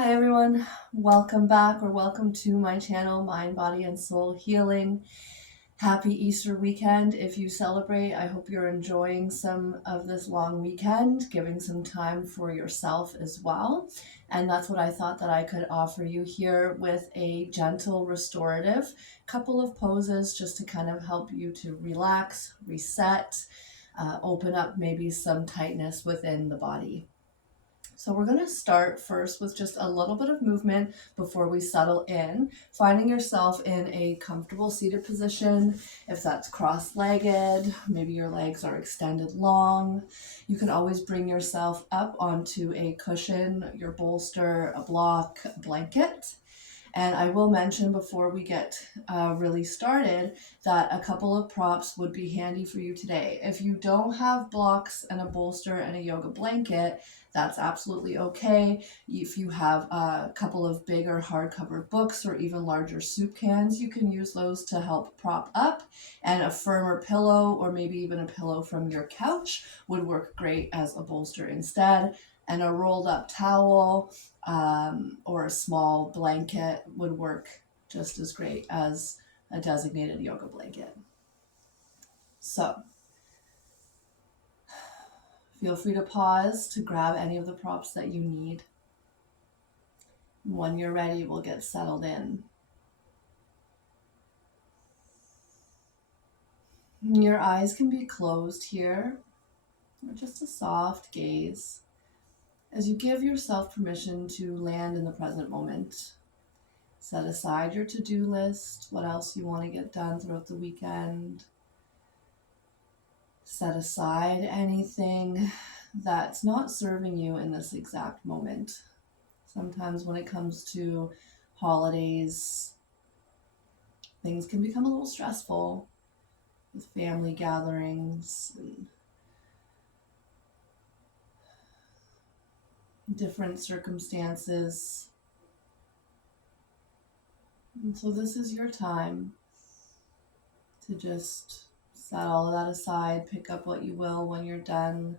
Hi everyone, welcome back or welcome to my channel, Mind, Body, and Soul Healing. Happy Easter weekend. If you celebrate, I hope you're enjoying some of this long weekend, giving some time for yourself as well. And that's what I thought that I could offer you here with a gentle restorative couple of poses just to kind of help you to relax, reset, open up maybe some tightness within the body. So we're going to start first with just a little bit of movement before we settle in, finding yourself in a comfortable seated position. If that's cross-legged, maybe your legs are extended long. You can always bring yourself up onto a cushion, your bolster, a block, a blanket. And I will mention before we get really started that a couple of props would be handy for you today. If you don't have blocks and a bolster and a yoga blanket, that's absolutely okay. If you have a couple of bigger hardcover books or even larger soup cans, you can use those to help prop up. And a firmer pillow or maybe even a pillow from your couch would work great as a bolster instead. And a rolled up towel or a small blanket would work just as great as a designated yoga blanket. So feel free to pause to grab any of the props that you need. When you're ready, we'll get settled in. Your eyes can be closed here, or just a soft gaze as you give yourself permission to land in the present moment. Set aside your to-do list, what else you want to get done throughout the weekend. Set aside anything that's not serving you in this exact moment. Sometimes when it comes to holidays, things can become a little stressful with family gatherings and different circumstances. And so this is your time to just set all of that aside, pick up what you will when you're done,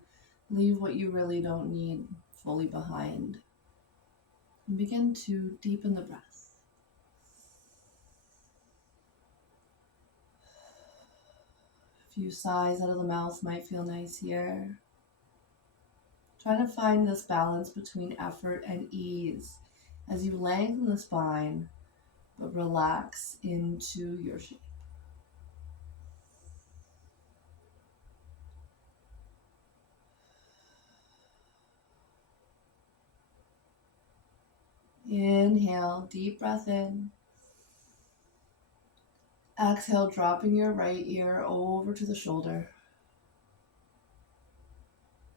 leave what you really don't need fully behind, and begin to deepen the breath. A few sighs out of the mouth might feel nice here. Try to find this balance between effort and ease as you lengthen the spine, but relax into your shape. Inhale, deep breath in. Exhale, dropping your right ear over to the shoulder.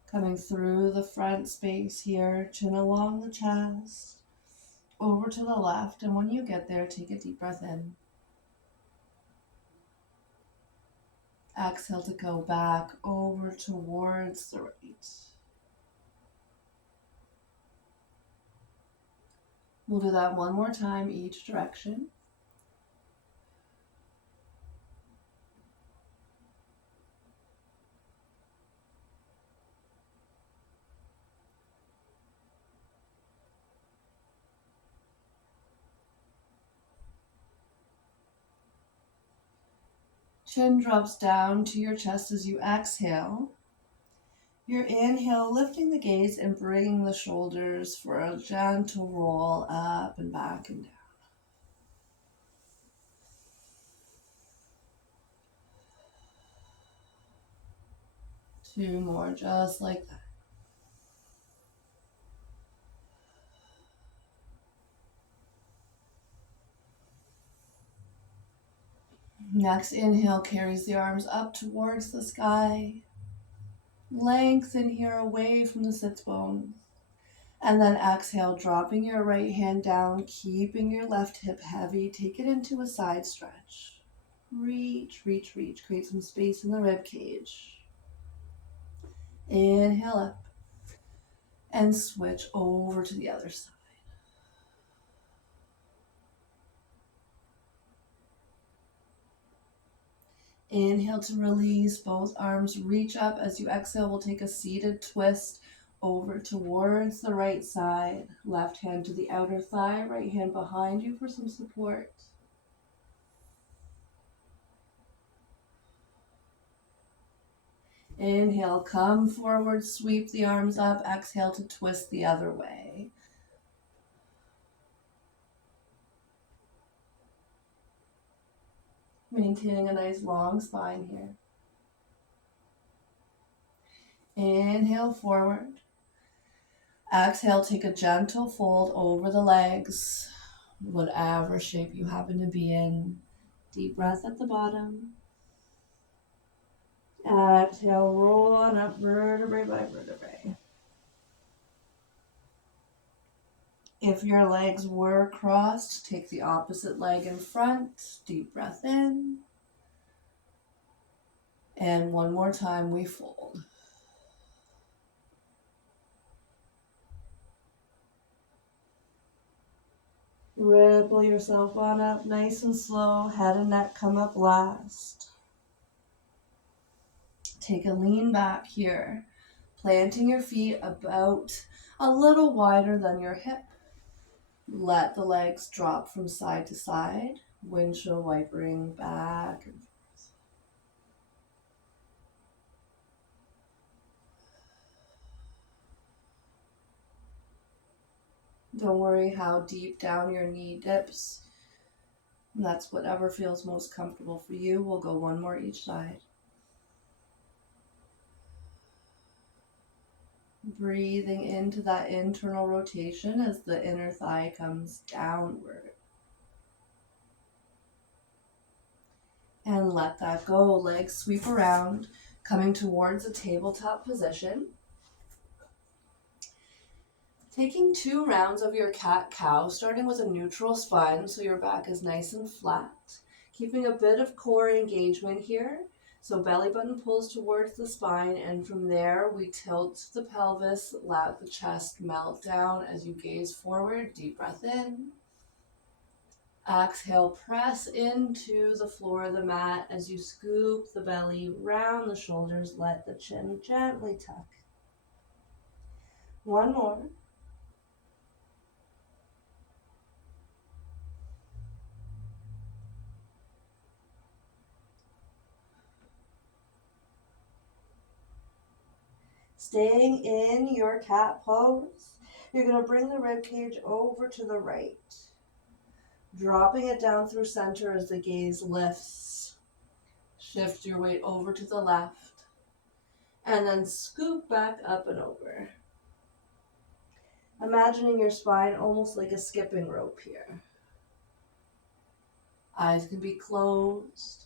Coming through the front space here, chin along the chest, over to the left. And when you get there, take a deep breath in. Exhale to go back over towards the right. We'll do that one more time, each direction. Chin drops down to your chest as you exhale. Your inhale, lifting the gaze and bringing the shoulders for a gentle roll up and back and down. Two more, just like that. Next inhale carries the arms up towards the sky. Lengthen here away from the sits bone. And then exhale, dropping your right hand down, keeping your left hip heavy. Take it into a side stretch. Reach, reach, reach. Create some space in the rib cage. Inhale up. And switch over to the other side. Inhale to release, both arms reach up. As you exhale, we'll take a seated twist over towards the right side. Left hand to the outer thigh, right hand behind you for some support. Inhale, come forward, sweep the arms up. Exhale to twist the other way. Maintaining a nice long spine here. Inhale forward. Exhale, take a gentle fold over the legs, whatever shape you happen to be in. Deep breath at the bottom. Exhale, roll on up vertebrae by vertebrae. If your legs were crossed, take the opposite leg in front. Deep breath in. And one more time, we fold. Ripple yourself on up nice and slow. Head and neck come up last. Take a lean back here, planting your feet about a little wider than your hip. Let the legs drop from side to side, windshield wipering back and forth. Don't worry how deep down your knee dips. That's whatever feels most comfortable for you. We'll go one more each side. Breathing into that internal rotation as the inner thigh comes downward. And let that go. Legs sweep around, coming towards a tabletop position. Taking 2 rounds of your cat-cow, starting with a neutral spine so your back is nice and flat. Keeping a bit of core engagement here. So belly button pulls towards the spine, and from there we tilt the pelvis, let the chest melt down as you gaze forward. Deep breath in. Exhale, press into the floor of the mat as you scoop the belly round the shoulders. Let the chin gently tuck. One more. Staying in your cat pose, you're going to bring the rib cage over to the right. Dropping it down through center as the gaze lifts. Shift your weight over to the left. And then scoop back up and over. Imagining your spine almost like a skipping rope here. Eyes can be closed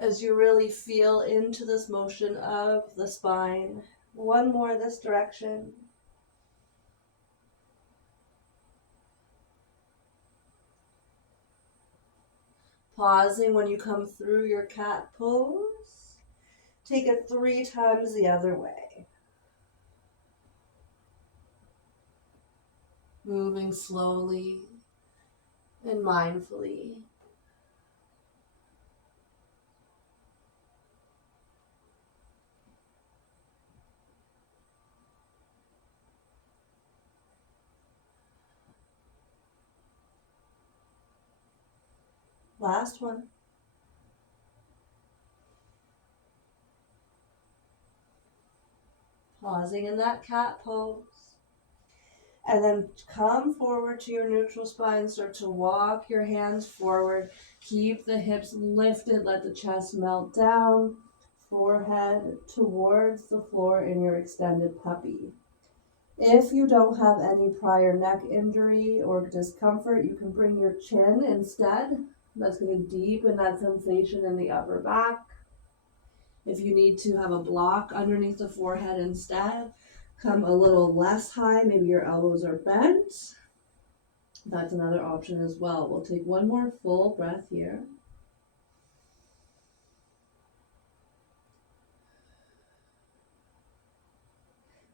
as you really feel into this motion of the spine. One more this direction. Pausing when you come through your cat pose. Take it 3 times the other way. Moving slowly and mindfully. Last one. Pausing in that cat pose. And then come forward to your neutral spine. Start to walk your hands forward. Keep the hips lifted. Let the chest melt down. Forehead towards the floor in your extended puppy. If you don't have any prior neck injury or discomfort, you can bring your chin instead. That's going to deepen that sensation in the upper back. If you need to have a block underneath the forehead instead, come a little less high. Maybe your elbows are bent. That's another option as well. We'll take one more full breath here.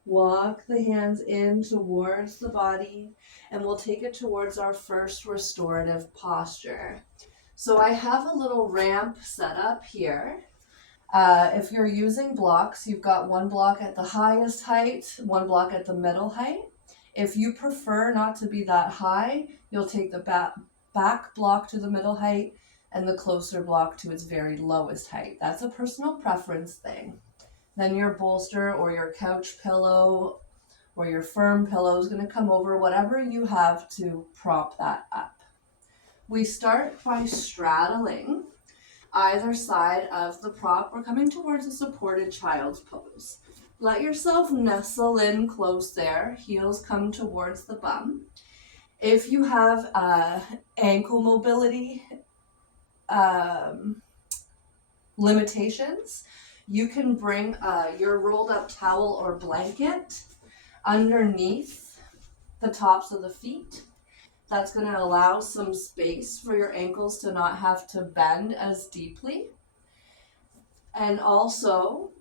Walk the hands in towards the body, and we'll take it towards our first restorative posture. So I have a little ramp set up here. If you're using blocks, you've got one block at the highest height, one block at the middle height. If you prefer not to be that high, you'll take the back block to the middle height and the closer block to its very lowest height. That's a personal preference thing. Then your bolster or your couch pillow or your firm pillow is going to come over whatever you have to prop that up. We start by straddling either side of the prop. We're coming towards a supported child's pose. Let yourself nestle in close there. Heels come towards the bum. If you have ankle mobility limitations, you can bring your rolled up towel or blanket underneath the tops of the feet. That's going to allow some space for your ankles to not have to bend as deeply. And also,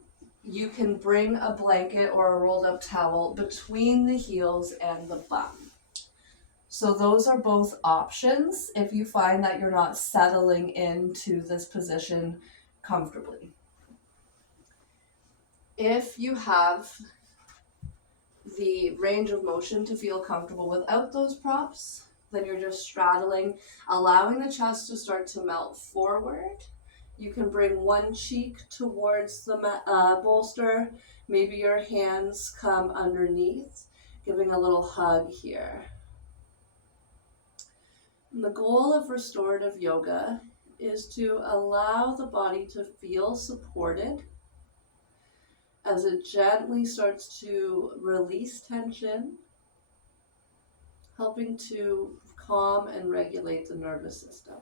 you can bring a blanket or a rolled up towel between the heels and the bum. So those are both options if you find that you're not settling into this position comfortably. If you have the range of motion to feel comfortable without those props, then you're just straddling, allowing the chest to start to melt forward. You can bring one cheek towards the bolster. Maybe your hands come underneath, giving a little hug here. And the goal of restorative yoga is to allow the body to feel supported as it gently starts to release tension, helping to calm and regulate the nervous system.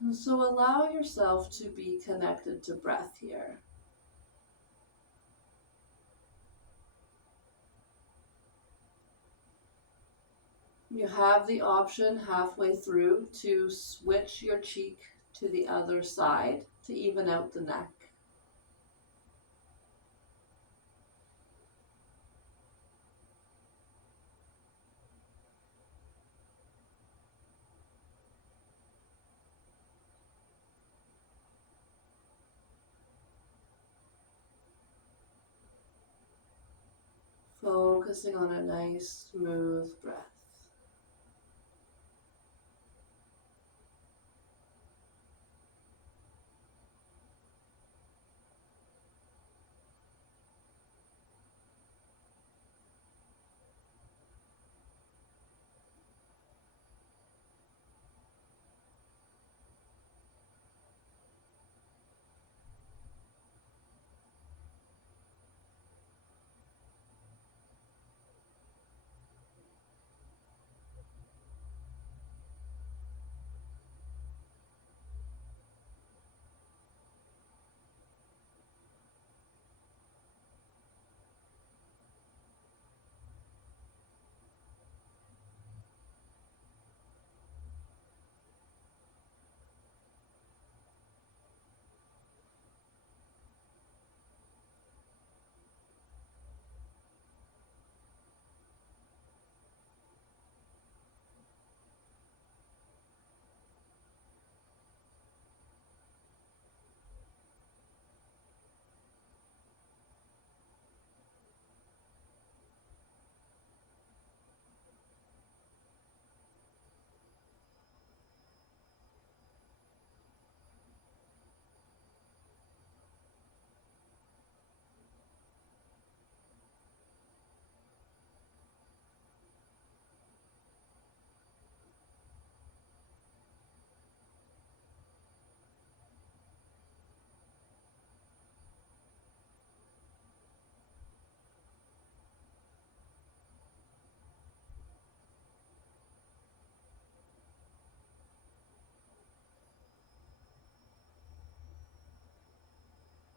And so allow yourself to be connected to breath here. You have the option halfway through to switch your cheek to the other side to even out the neck. Focusing on a nice, smooth breath.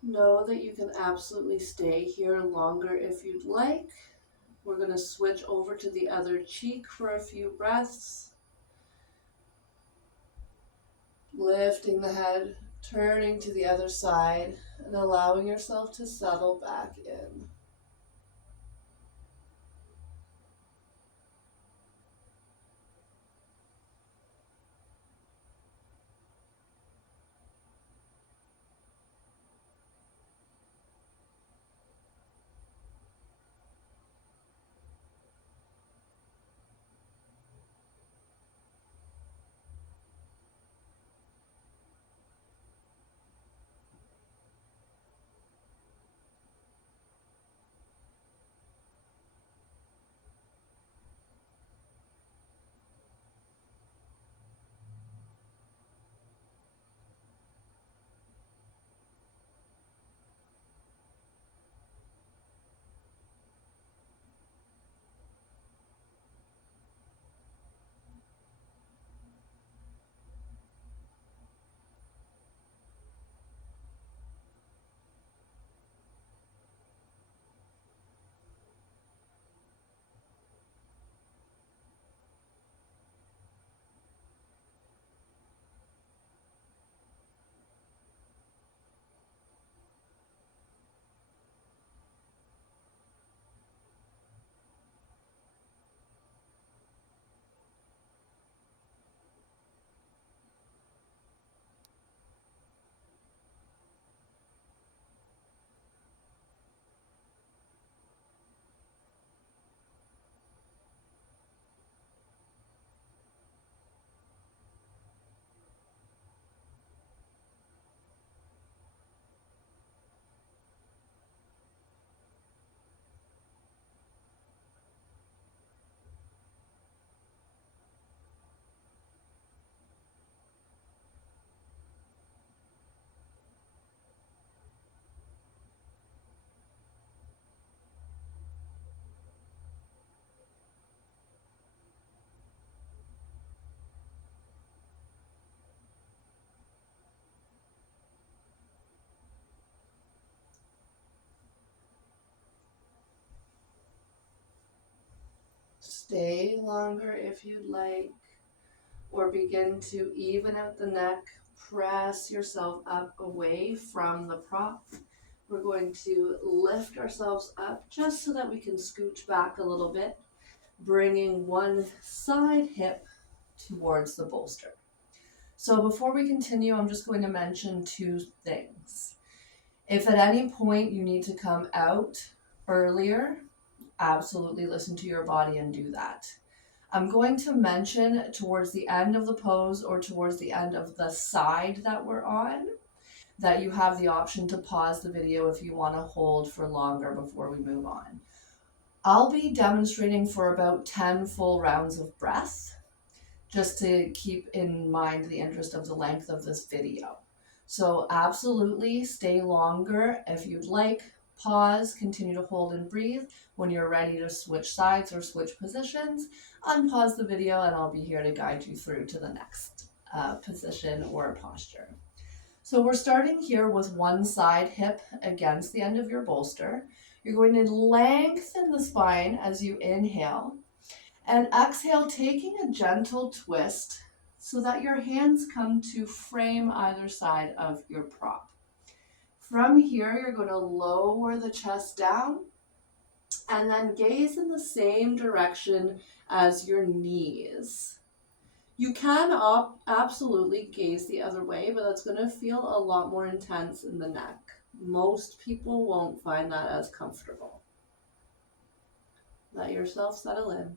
Know that you can absolutely stay here longer if you'd like. We're going to switch over to the other cheek for a few breaths. Lifting the head, turning to the other side, and allowing yourself to settle back in. Stay longer if you'd like, or begin to even out the neck. Press yourself up away from the prop. We're going to lift ourselves up just so that we can scooch back a little bit, bringing one side hip towards the bolster. So before we continue, I'm just going to mention two things. If at any point you need to come out earlier, absolutely listen to your body and do that. I'm going to mention towards the end of the pose or towards the end of the side that we're on that you have the option to pause the video if you want to hold for longer before we move on. I'll be demonstrating for about 10 full rounds of breath, just to keep in mind the interest of the length of this video. So absolutely stay longer if you'd like. Pause, continue to hold and breathe. When you're ready to switch sides or switch positions, unpause the video and I'll be here to guide you through to the next position or posture. So we're starting here with one side hip against the end of your bolster. You're going to lengthen the spine as you inhale and exhale, taking a gentle twist so that your hands come to frame either side of your prop. From here, you're going to lower the chest down and then gaze in the same direction as your knees. You can absolutely gaze the other way, but that's going to feel a lot more intense in the neck. Most people won't find that as comfortable. Let yourself settle in.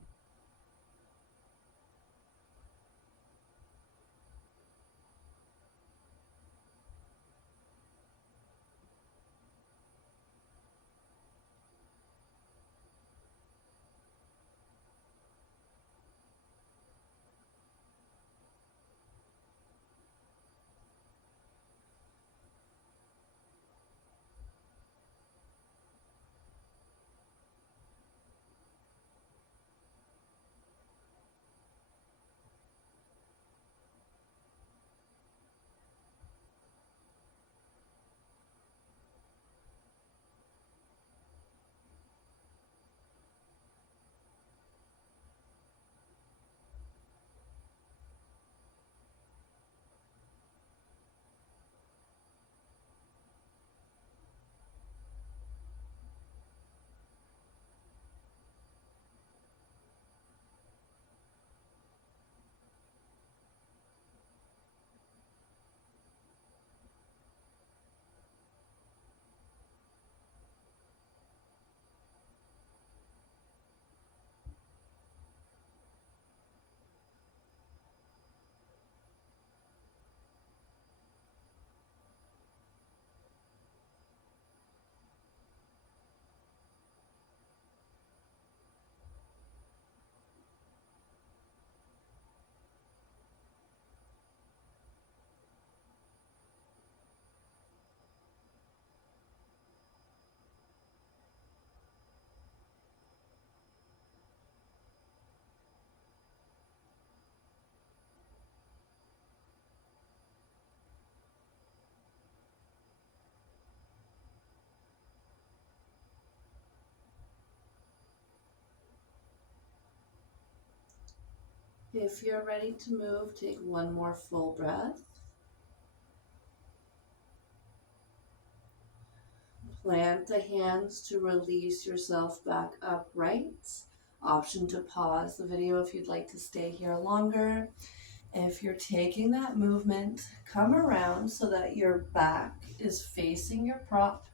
If you're ready to move, take one more full breath. Plant the hands to release yourself back upright. Option to pause the video if you'd like to stay here longer. If you're taking that movement, come around so that your back is facing your prop.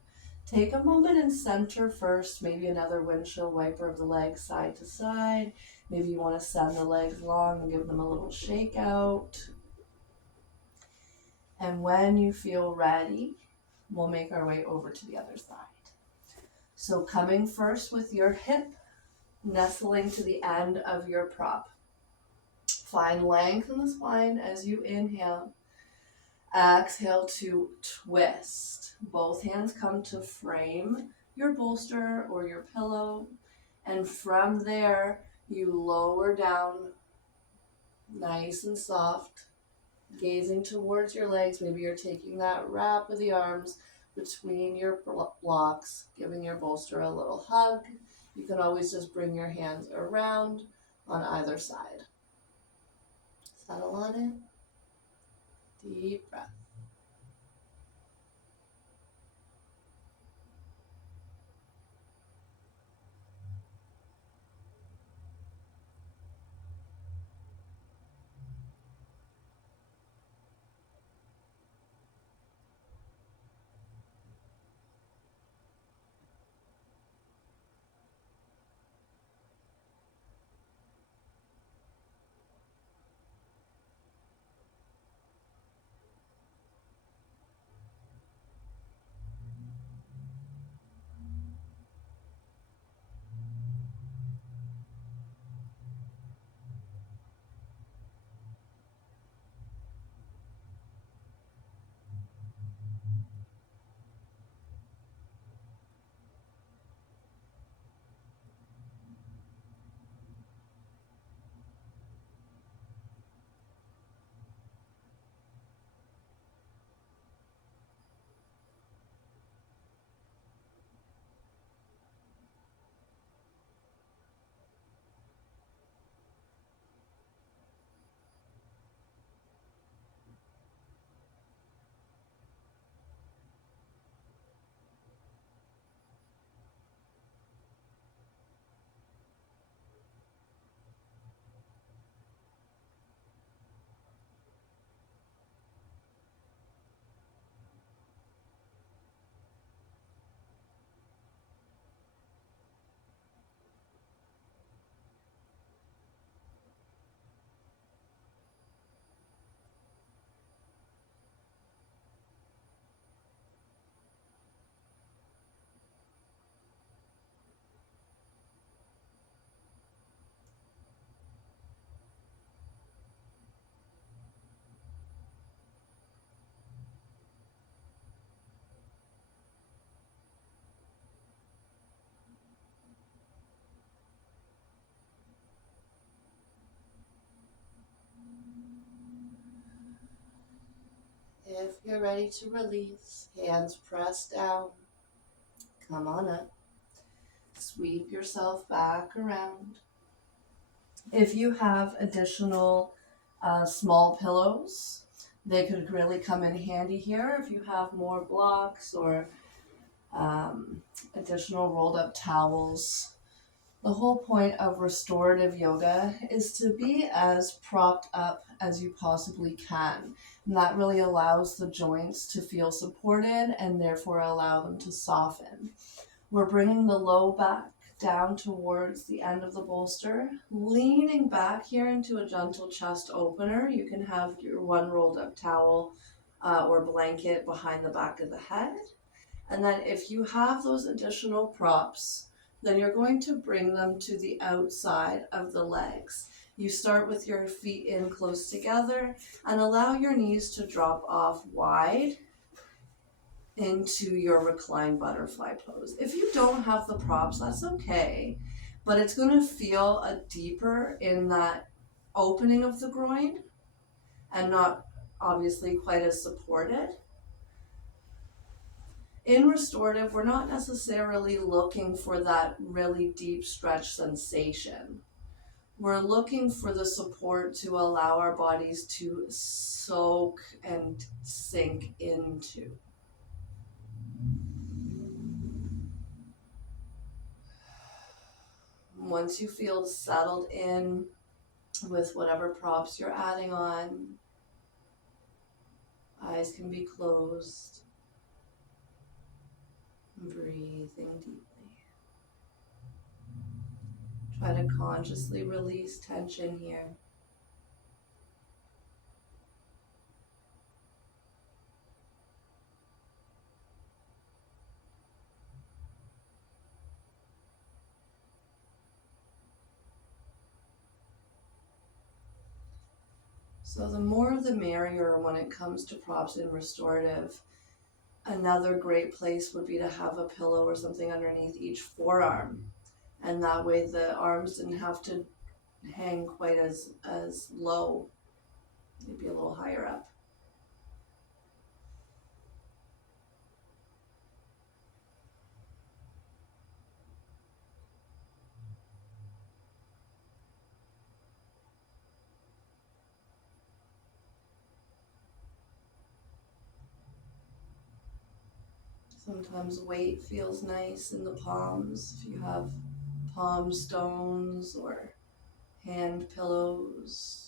Take a moment and center first, maybe another windshield wiper of the legs side to side. Maybe you want to send the legs long and give them a little shake out. And when you feel ready, we'll make our way over to the other side. So coming first with your hip nestling to the end of your prop. Find length in the spine as you inhale. Exhale to twist. Both hands come to frame your bolster or your pillow. And from there, you lower down, nice and soft, gazing towards your legs. Maybe you're taking that wrap of the arms between your blocks, giving your bolster a little hug. You can always just bring your hands around on either side. Settle on it. Deep breath. If you're ready to release, hands pressed down. Come on up. Sweep yourself back around. If you have additional small pillows, they could really come in handy here. If you have more blocks or additional rolled up towels. The whole point of restorative yoga is to be as propped up as you possibly can. And that really allows the joints to feel supported and therefore allow them to soften. We're bringing the low back down towards the end of the bolster, leaning back here into a gentle chest opener. You can have your one rolled up towel or blanket behind the back of the head. And then if you have those additional props, then you're going to bring them to the outside of the legs. You start with your feet in close together and allow your knees to drop off wide into your reclined butterfly pose. If you don't have the props, that's okay, but it's going to feel a deeper in that opening of the groin and not obviously quite as supported. In restorative, we're not necessarily looking for that really deep stretch sensation. We're looking for the support to allow our bodies to soak and sink into. Once you feel settled in with whatever props you're adding on, eyes can be closed. Breathing deeply. Try to consciously release tension here. So the more the merrier when it comes to props in restorative. Another great place would be to have a pillow or something underneath each forearm. And that way the arms didn't have to hang quite as low. Maybe a little higher up. Sometimes weight feels nice in the palms if you have palm stones or hand pillows.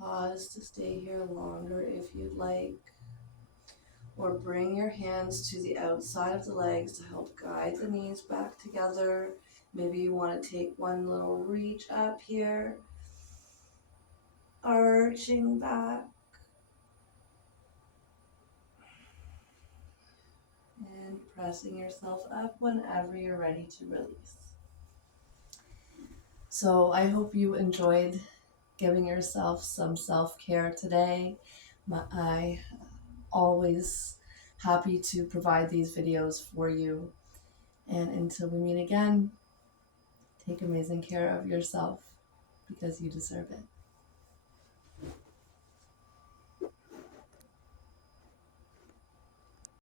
Pause to stay here longer if you'd like, or bring your hands to the outside of the legs to help guide the knees back together. Maybe you want to take one little reach up here, arching back, and pressing yourself up whenever you're ready to release. So I hope you enjoyed giving yourself some self-care today. I always happy to provide these videos for you. And until we meet again, take amazing care of yourself because you deserve it.